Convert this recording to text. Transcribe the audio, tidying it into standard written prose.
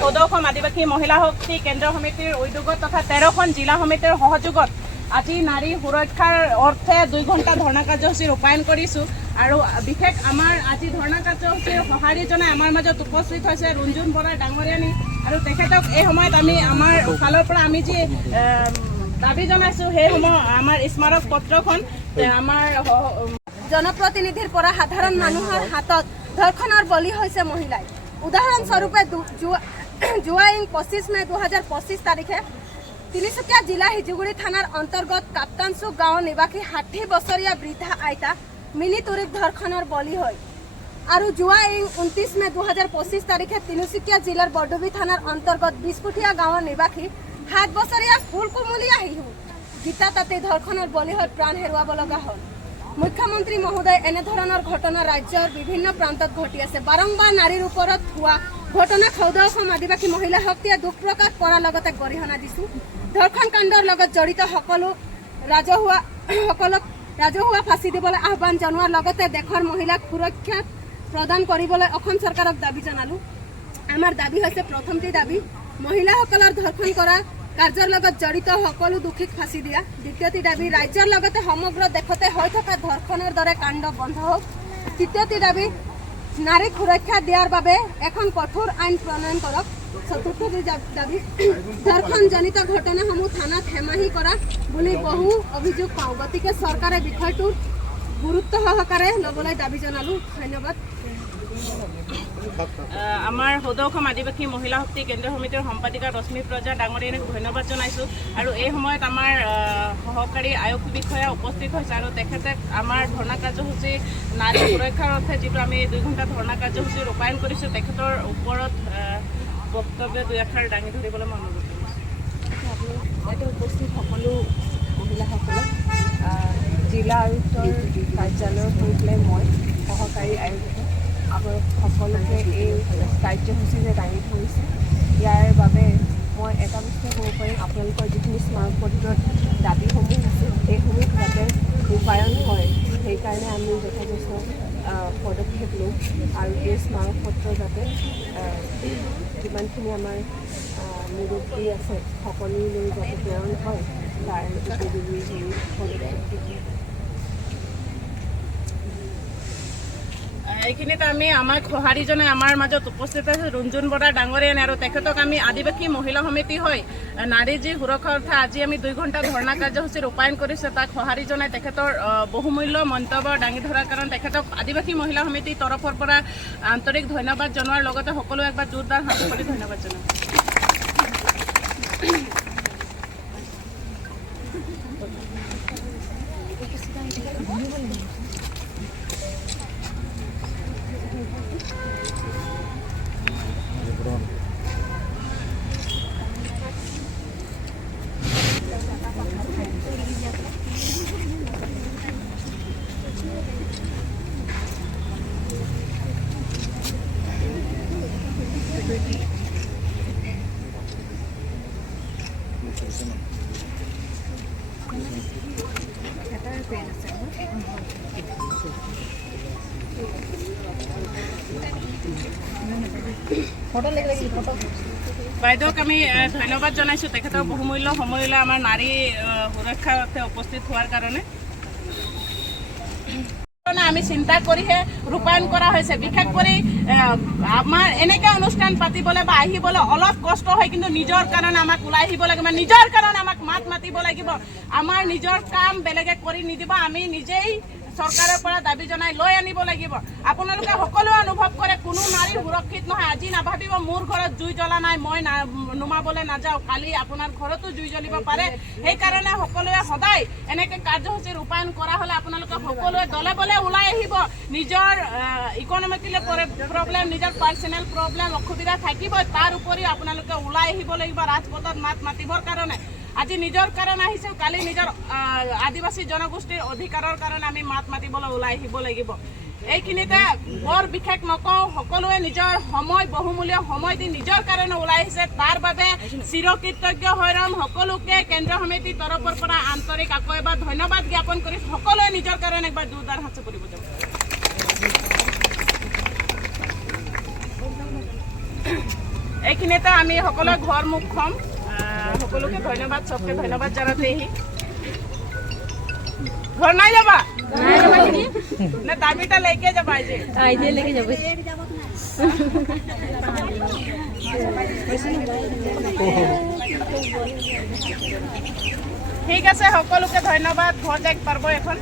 সদৌ আদিবাসী মহিলা শক্তি কেন্দ্র সমিতির উদ্যোগত তথা 13খন জিলা সমিতির সহযোগত আজি নারী সুরক্ষার অর্থে 2 ঘণ্টা ধর্ণা কার্যসূচী রূপায়ণ কৰিছো। আৰু বিশেষ আমাৰ আজি ধৰ্ণা কাৰ্যসূচীৰ সঁহাৰি জনাই আমাৰ মাজত উপস্থিত হৈছে ৰঞ্জুন বৰা ডাঙৰীয়ানী। আৰু তেখেতক এই সময়ত আমি আমাৰ ফালৰ পৰা আমি যি দাবী জনাইছো সেই সময় আমাৰ স্মাৰক পত্ৰখন আমাৰ জনপ্ৰতিনিধিৰ পৰা সাধাৰণ মানুহৰ হাতত ধৰ্ষণৰ বলি হৈছে মহিলাই। উদাহৰণস্বৰূপে যোৱা 25 মে 2025 তাৰিখে তিনিচুকীয়া জিলা হিজুগুৰি থানাৰ অন্তৰ্গত কাপ্তানচুক গাঁৱৰ নিবাসী 60 বছৰীয়া বৃদ্ধা আইতা মিনি তুৰিক ধৰ্ষণৰ বলি হয়। আৰু যোৱা 29 মে 2025 তাৰিখে তিনিচুকীয়া জিলাৰ বৰডুবি থানাৰ অন্তৰ্গত বিস্কুটীয়া গাঁৱৰ নিবাসী 7 বছৰীয়া ফুলকুমলীয়া শিশু গীতা তাতে ধৰ্ষণৰ বলি হৈ প্ৰাণ হেৰুৱাব লগা হ'ল। মুখ্যমন্ত্ৰী মহোদয় এনেধৰণৰ ঘটনা ৰাজ্যৰ বিভিন্ন প্ৰান্তত ঘটি আছে। বাৰম্বাৰ নাৰীৰ ওপৰত হোৱা ঘটনা সৌদ অসম আদিবাসী মহিলা শক্তিয়ে দুখ প্ৰকাশ কৰাৰ লগতে গৰিহণা দিছোঁ। ধৰ্ষণ কাণ্ডৰ লগত জড়িত সকলক ৰাজহুৱা ফাঁচি দিবলৈ আহ্বান জনোৱাৰ লগতে দেশৰ মহিলাক সুৰক্ষা প্ৰদান কৰিবলৈ অসম চৰকাৰক দাবী জনালোঁ। আমাৰ দাবী হৈছে প্ৰথমটি দাবী মহিলাসকলৰ ধৰ্ষণ কৰা কাৰ্যৰ লগত জড়িত সকলো দোষীক ফাঁচি দিয়া। দ্বিতীয়টি দাবী ৰাজ্যৰ লগতে সমগ্ৰ দেশতে হৈ থকা ধৰ্ষণৰ দৰে কাণ্ড বন্ধ হওক। তৃতীয়টি দাবী নাৰীক সুৰক্ষা দিয়াৰ বাবে এখন কঠোৰ আইন প্ৰণয়ন কৰক। চতুৰ্থটি দাবী ধৰ্ষণজনিত ঘটনাসমূহ থানাত হেমাহি কৰা বুলি বহু অভিযোগ পাওঁ, গতিকে চৰকাৰে বিষয়টোৰ গুৰুত্ব সহকাৰে ল'বলৈ দাবী জনালোঁ। ধন্যবাদ। আমাৰ সৌদ অসম আদিবাসী মহিলা শক্তি কেন্দ্ৰীয় সমিতিৰ সম্পাদিকা ৰশ্মি প্ৰজা ডাঙৰীয়াক ধন্যবাদ জনাইছোঁ। আৰু এই সময়ত আমাৰ সহকাৰী আয়োগ বিষয়া উপস্থিত হৈছে আৰু তেখেতে আমাৰ ধৰ্ণা কাৰ্যসূচী নাৰী সুৰক্ষাৰ অৰ্থে যিটো আমি 2 ঘণ্টা ধৰ্ণা কাৰ্যসূচী ৰূপায়ণ কৰিছোঁ তেখেতৰ ওপৰত বক্তব্য 2 এষাৰ দাঙি ধৰিবলৈ মই অনুৰোধ কৰিছোঁ। ইয়াতে উপস্থিত সকলো মহিলাসকলক জিলা আয়ুক্তৰ কাৰ্যালয়ৰ হৈ পেলাই মই সহকাৰী আয়ুক্ত সকলোকে এই কাৰ্যসূচী যে দাঙি ধৰিছে ইয়াৰ বাবে মই এটা বস্তুৱে ক'ব পাৰিম, আপোনালোকৰ যিখিনি স্মাৰকপত্ৰৰ দাবীসমূহ আছে সেইসমূহ যাতে ৰূপায়ণ হয় সেইকাৰণে আমি যথেষ্ট পদক্ষেপ লওঁ আৰু এই স্মাৰকপত্ৰ যাতে যিমানখিনি আমাৰ মুৰব্বী আছে সকলোলৈ যাতে প্ৰেৰণ হয় তাৰ উপযোগী পদক্ষেপ। এইখিনিতে আমি আমাক সঁহাৰি জনাই আমাৰ মাজত উপস্থিত আছে ৰুণজুন বৰা ডাঙৰীয়ানী আৰু তেখেতক আমি আদিবাসী মহিলা সমিতি হৈ নাৰী যি সুৰক্ষাৰ অৰ্থে আজি আমি 2 ঘণ্টা ধৰ্ণা কাৰ্যসূচী ৰূপায়ণ কৰিছোঁ তাক সঁহাৰি জনাই তেখেতৰ বহুমূল্য মন্তব্য দাঙি ধৰাৰ কাৰণে তেখেতক আদিবাসী মহিলা সমিতিৰ তৰফৰ পৰা আন্তৰিক ধন্যবাদ জনোৱাৰ লগতে সকলো একবাৰ জোৰদাৰ হাত তালি ধন্যবাদ জনাওঁ। বাইদেউক আমি ধন্যবাদ জনাইছোঁ তেখেতৰ বহুমূল্য সময়লৈ আমাৰ নাৰী সুৰক্ষাৰ অৰ্থে উপস্থিত হোৱাৰ কাৰণে। আমি চিন্তা কৰিহে ৰূপায়ণ কৰা হৈছে। বিশেষ কৰি আমাৰ এনেকৈ অনুষ্ঠান পাতিবলৈ বা আহিবলৈ অলপ কষ্ট হয়, কিন্তু নিজৰ কাৰণে আমাক ওলাই আহিব লাগিব, নিজৰ কাৰণে আমাক মাত মাতিব লাগিব। আমাৰ নিজৰ কাম বেলেগে কৰি নিদিব, আমি নিজেই চৰকাৰৰ পৰা দাবী জনাই লৈ আনিব লাগিব। আপোনালোকে সকলোৱে অনুভৱ কৰে কোনো নাৰী সুৰক্ষিত নহয়। আজি নাভাবিব মোৰ ঘৰত জুই জ্বলা নাই মই নুমাবলৈ নাযাওঁ, কালি আপোনাৰ ঘৰতো জুই জ্বলিব পাৰে। সেইকাৰণে সকলোৱে সদায় এনেকৈ কাৰ্যসূচী ৰূপায়ণ কৰা হ'লে আপোনালোকে সকলোৱে দলে বলে ওলাই আহিব। নিজৰ ইকনমিকেলি প্ৰব্লেম, নিজৰ পাৰ্চনেল প্ৰব্লেম অসুবিধা থাকিবই, তাৰ উপৰিও আপোনালোকে ওলাই আহিব লাগিব ৰাজপথত মাত মাতিবৰ কাৰণে। আজি নিজৰ কাৰণে আহিছোঁ, কালি নিজৰ আদিবাসী জনগোষ্ঠীৰ অধিকাৰৰ কাৰণে আমি মাত মাতিবলৈ ওলাই আহিব লাগিব। এইখিনিতে বৰ বিশেষ নকওঁ, সকলোৱে নিজৰ সময় বহুমূল্য সময় দি নিজৰ কাৰণে ওলাই আহিছে, তাৰ বাবে চিৰকৃতজ্ঞ হৈ ৰম। সকলোকে কেন্দ্ৰীয় সমিতিৰ তৰফৰ পৰা আন্তৰিক আকৌ এবাৰ ধন্যবাদ জ্ঞাপন কৰি সকলোৱে নিজৰ কাৰণে একবাৰ জোৰদাৰ হাত কৰিব যাব। এইখিনিতে আমি সকলোৱে ঘৰ মুখ খুৱাম। সকলোকে ধন্যবাদ, চবকে ধন্যবাদ জানাতেহি ঘর নাই যাবা না দাবিটা লেকে যাবা আইজে লেকে যাবে ঠিক আছে সকলোকে ধন্যবাদ। ঘর যাই পারবো এখন।